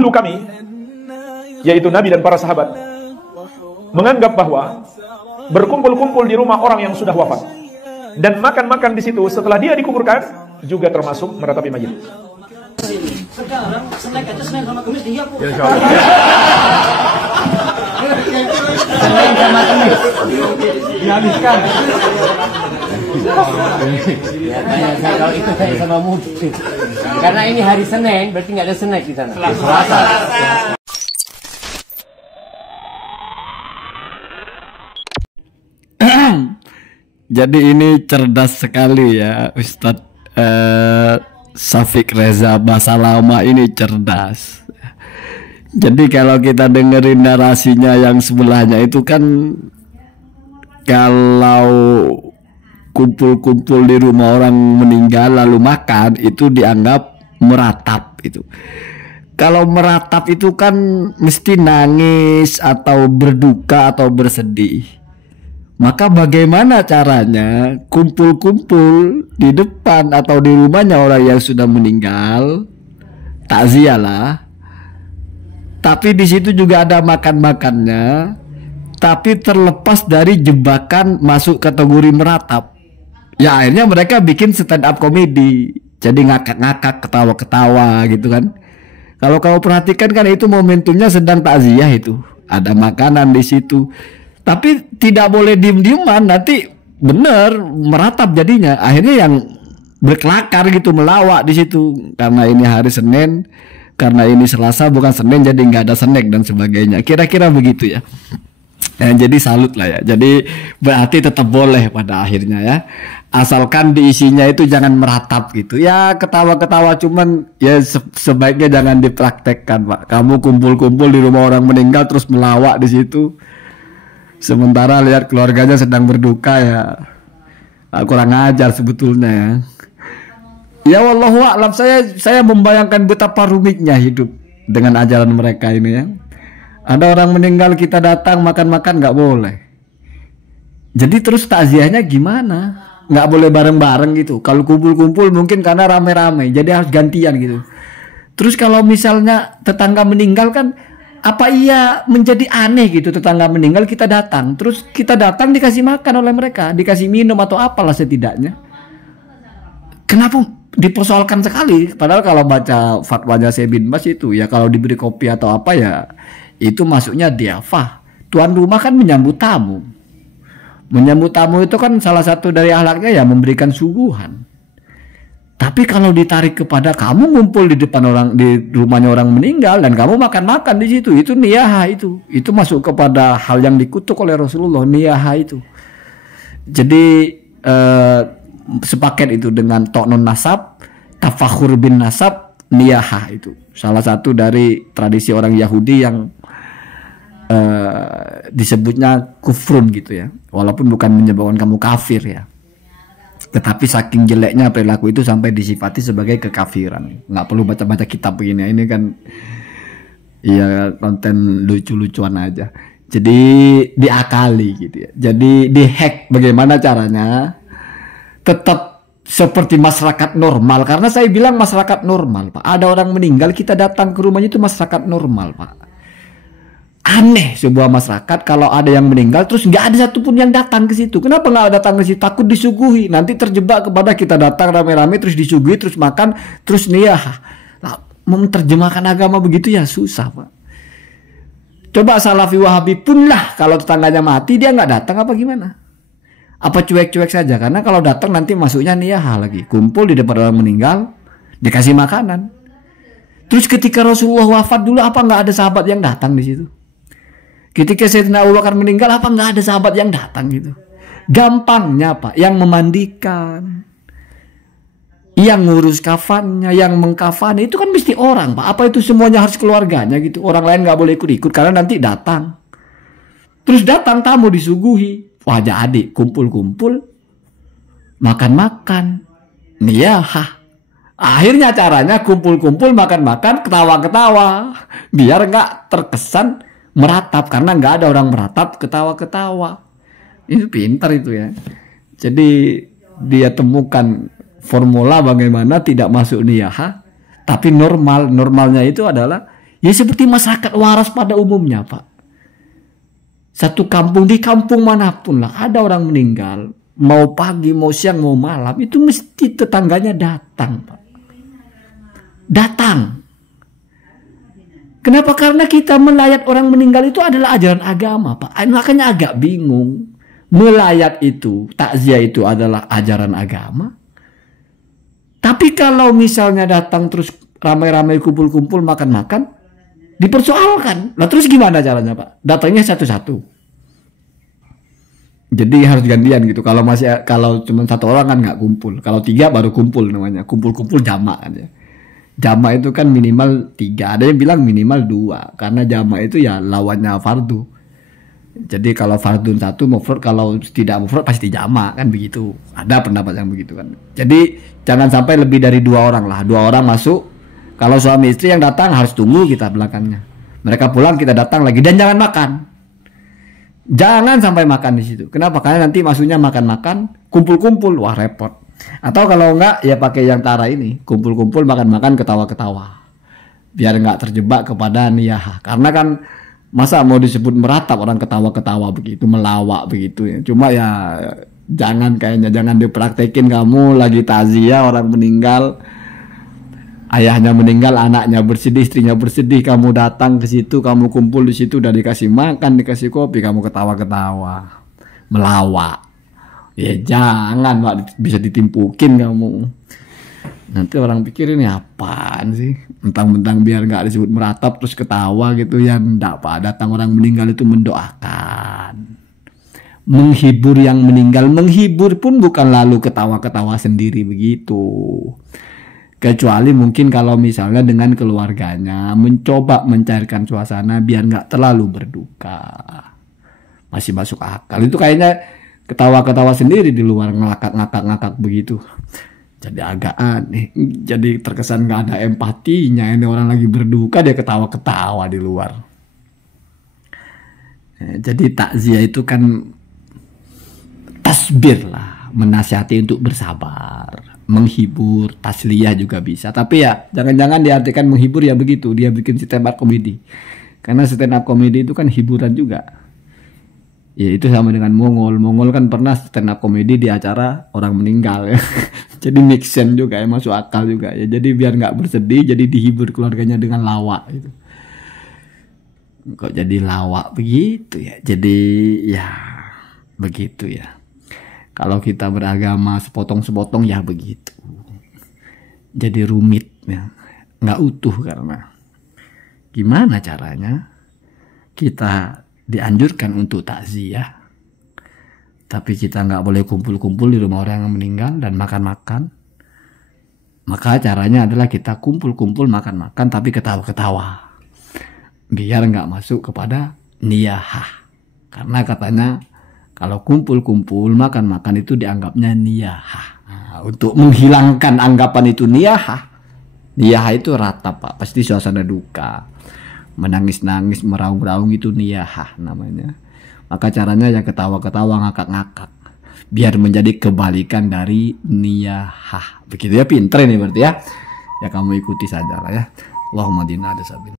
pendahulu kami, yaitu Nabi dan para sahabat, menganggap bahwa berkumpul-kumpul di rumah orang yang sudah wafat dan makan-makan di situ setelah dia dikuburkan juga termasuk meratapi mayit. Sekarang snack aja Senin sama Kamis dia Bu. Ya, Senin sama Kamis dihabiskan. Ya, saya kalau itu saya sama Mufti. Karena ini hari Senin, berarti nggak ada snack di sana. Selasa. Jadi ini cerdas sekali ya Ustadz Syafiq Reza Basalama ini cerdas. Jadi kalau kita dengerin narasinya yang sebelahnya itu kan, kalau kumpul-kumpul di rumah orang meninggal lalu makan itu dianggap meratap itu. Kalau meratap itu kan mesti nangis atau berduka atau bersedih. Maka bagaimana caranya kumpul-kumpul di depan atau di rumahnya orang yang sudah meninggal, takziah lah. Tapi di situ juga ada makan-makannya, tapi terlepas dari jebakan masuk kategori meratap. Ya akhirnya mereka bikin stand up comedy. Jadi ngakak-ngakak, ketawa-ketawa gitu kan. Kalau kamu perhatikan kan itu momentumnya sedang takziah itu. Ada makanan di situ. Tapi tidak boleh diem-dieman, nanti bener meratap jadinya. Akhirnya yang berkelakar gitu, melawak di situ. Karena ini hari Senin, karena ini Selasa bukan Senin, jadi nggak ada snack dan sebagainya. Kira-kira begitu ya. Jadi salut lah ya. Jadi berarti tetap boleh pada akhirnya ya. Asalkan diisinya itu jangan meratap gitu. Ya ketawa-ketawa, cuman ya sebaiknya jangan dipraktekkan Pak. Kamu kumpul-kumpul di rumah orang meninggal terus melawak di situ. Sementara lihat keluarganya sedang berduka ya kurang ajar sebetulnya ya. Ya wallahu a'lam, saya membayangkan betapa rumitnya hidup dengan ajaran mereka ini ya. Ada orang meninggal kita datang makan-makan nggak boleh. Jadi terus takziahnya gimana? Nggak boleh bareng-bareng gitu. Kalau kumpul-kumpul mungkin karena rame-rame, jadi harus gantian gitu. Terus kalau misalnya tetangga meninggal kan, apa iya menjadi aneh gitu, tetangga meninggal kita datang, terus kita datang dikasih makan oleh mereka, dikasih minum atau apalah setidaknya. Kenapa dipersoalkan sekali? Padahal kalau baca fatwanya Syekh bin Baz itu ya, kalau diberi kopi atau apa ya itu masuknya diafah. Tuan rumah kan menyambut tamu. Menyambut tamu itu kan salah satu dari akhlaknya ya memberikan suguhan. Tapi kalau ditarik kepada kamu ngumpul di depan orang, di rumahnya orang meninggal dan kamu makan-makan di situ, itu niyaha itu masuk kepada hal yang dikutuk oleh Rasulullah, niyaha itu. Jadi sepaket itu dengan to'nun nasab, tafakhur bin nasab, niyaha itu salah satu dari tradisi orang Yahudi yang disebutnya kufrun gitu ya, walaupun bukan menyebabkan kamu kafir ya. Tetapi saking jeleknya perilaku itu sampai disifati sebagai kekafiran. Nggak perlu baca-baca kitab begini. Ini kan ya konten lucu-lucuan aja. Jadi diakali gitu ya. Jadi dihack bagaimana caranya tetap seperti masyarakat normal. Karena saya bilang masyarakat normal Pak. Ada orang meninggal kita datang ke rumahnya itu masyarakat normal Pak. Aneh sebuah masyarakat kalau ada yang meninggal terus nggak ada satupun yang datang ke situ. Kenapa nggak datang ke situ? Takut disuguhi. Nanti terjebak kepada kita datang rame-rame terus disuguhi, terus makan, terus niyah. Nah, menerjemahkan agama begitu ya susah Pak. Coba Salafi Wahabi pun lah kalau tetangganya mati dia nggak datang apa gimana? Apa cuek-cuek saja? Karena kalau datang nanti masuknya niyah lagi. Kumpul di depan orang meninggal, dikasih makanan. Terus ketika Rasulullah wafat dulu apa nggak ada sahabat yang datang di situ? Ketika Sayyidina Abu Bakar meninggal apa nggak ada sahabat yang datang gitu? Gampangnya Pak, yang memandikan, yang ngurus kafannya, yang mengkafani itu kan mesti orang Pak. Apa itu semuanya harus keluarganya gitu? Orang lain nggak boleh ikut-ikut karena nanti datang. Terus datang tamu disuguhi, wajah adik kumpul-kumpul, makan-makan, niyahah. Akhirnya caranya kumpul-kumpul, makan-makan, ketawa-ketawa, biar nggak terkesan meratap, karena nggak ada orang meratap ketawa-ketawa. Itu pintar itu ya. Jadi dia temukan formula bagaimana tidak masuk niyaha, tapi normalnya itu adalah Ya seperti masyarakat waras pada umumnya, Pak. Satu kampung, di kampung manapun lah, ada orang meninggal, mau pagi, mau siang, mau malam, itu mesti tetangganya datang, Pak. Datang. Kenapa? Karena kita melayat orang meninggal itu adalah ajaran agama, Pak. Makanya agak bingung. Melayat itu, takziah itu adalah ajaran agama. Tapi kalau misalnya datang terus ramai-ramai kumpul-kumpul makan-makan, dipersoalkan. Lah terus gimana caranya, Pak? Datangnya satu-satu. Jadi harus gantian gitu. Kalau cuma satu orang kan nggak kumpul. Kalau 3 baru kumpul namanya. Kumpul-kumpul jamak kan ya. Jamak itu kan minimal 3. Ada yang bilang minimal 2. Karena jamak itu ya lawannya fardu. Jadi kalau fardun 1 mufrad, kalau tidak mufrad pasti jamak kan begitu. Ada pendapat yang begitu kan. Jadi jangan sampai lebih dari 2 orang lah. 2 orang masuk. Kalau suami istri yang datang harus tunggu kita belakangnya. Mereka pulang kita datang lagi, dan jangan makan. Jangan sampai makan di situ. Kenapa? Karena nanti masuknya makan-makan, kumpul-kumpul, wah repot. Atau kalau enggak ya pakai yang tara ini, kumpul-kumpul makan-makan ketawa-ketawa. Biar enggak terjebak kepada niyah. Karena kan masa mau disebut meratap orang ketawa-ketawa begitu, melawak begitu ya. Cuma ya jangan dipraktekin kamu lagi takziah orang meninggal. Ayahnya meninggal, anaknya bersedih, istrinya bersedih, kamu datang ke situ, kamu kumpul di situ, udah dikasih makan, dikasih kopi, kamu ketawa-ketawa, melawak. Ya jangan, Pak, bisa ditimpukin kamu. Nanti orang pikir ini apaan sih? Mentang-mentang biar nggak disebut meratap terus ketawa gitu ya, enggak, Pak. Datang orang meninggal itu mendoakan. Menghibur yang meninggal, menghibur pun bukan lalu ketawa-ketawa sendiri begitu. Kecuali mungkin kalau misalnya dengan keluarganya mencoba mencairkan suasana biar nggak terlalu berduka. Masih masuk akal. Itu kayaknya ketawa-ketawa sendiri di luar, ngakak-ngakak begitu. Jadi agak aneh. Jadi terkesan nggak ada empatinya. Ini orang lagi berduka dia ketawa-ketawa di luar. Jadi takziah itu kan tasbir lah. Menasihati untuk bersabar. Menghibur, tasliyah juga bisa. Tapi ya jangan-jangan diartikan menghibur ya begitu. Dia bikin stand up comedy. Karena stand up comedy itu kan hiburan juga. Ya itu sama dengan Mongol. Mongol kan pernah stand up comedy di acara orang meninggal ya. Jadi make sense juga ya, masuk akal juga ya. Jadi biar nggak bersedih, jadi dihibur keluarganya dengan lawak gitu. Kok jadi lawak begitu ya. Jadi ya begitu ya. Kalau kita beragama sepotong-sepotong ya begitu. Jadi rumit ya. Nggak utuh karena gimana caranya kita dianjurkan untuk takziah. Tapi kita nggak boleh kumpul-kumpul di rumah orang yang meninggal dan makan-makan. Maka caranya adalah kita kumpul-kumpul makan-makan tapi ketawa-ketawa. Biar nggak masuk kepada niyahah. Karena katanya kalau kumpul-kumpul makan-makan itu dianggapnya niyahah. Nah, untuk menghilangkan anggapan itu niyahah. Niyahah itu ratap, Pak. Pasti suasana duka. Menangis-nangis, meraung-raung itu niyahah namanya. Maka caranya ya ketawa-ketawa, ngakak-ngakak. Biar menjadi kebalikan dari niyahah. Begitu ya, pinter ini berarti ya. Ya kamu ikuti saja lah ya. Allahumma dina ada sabil.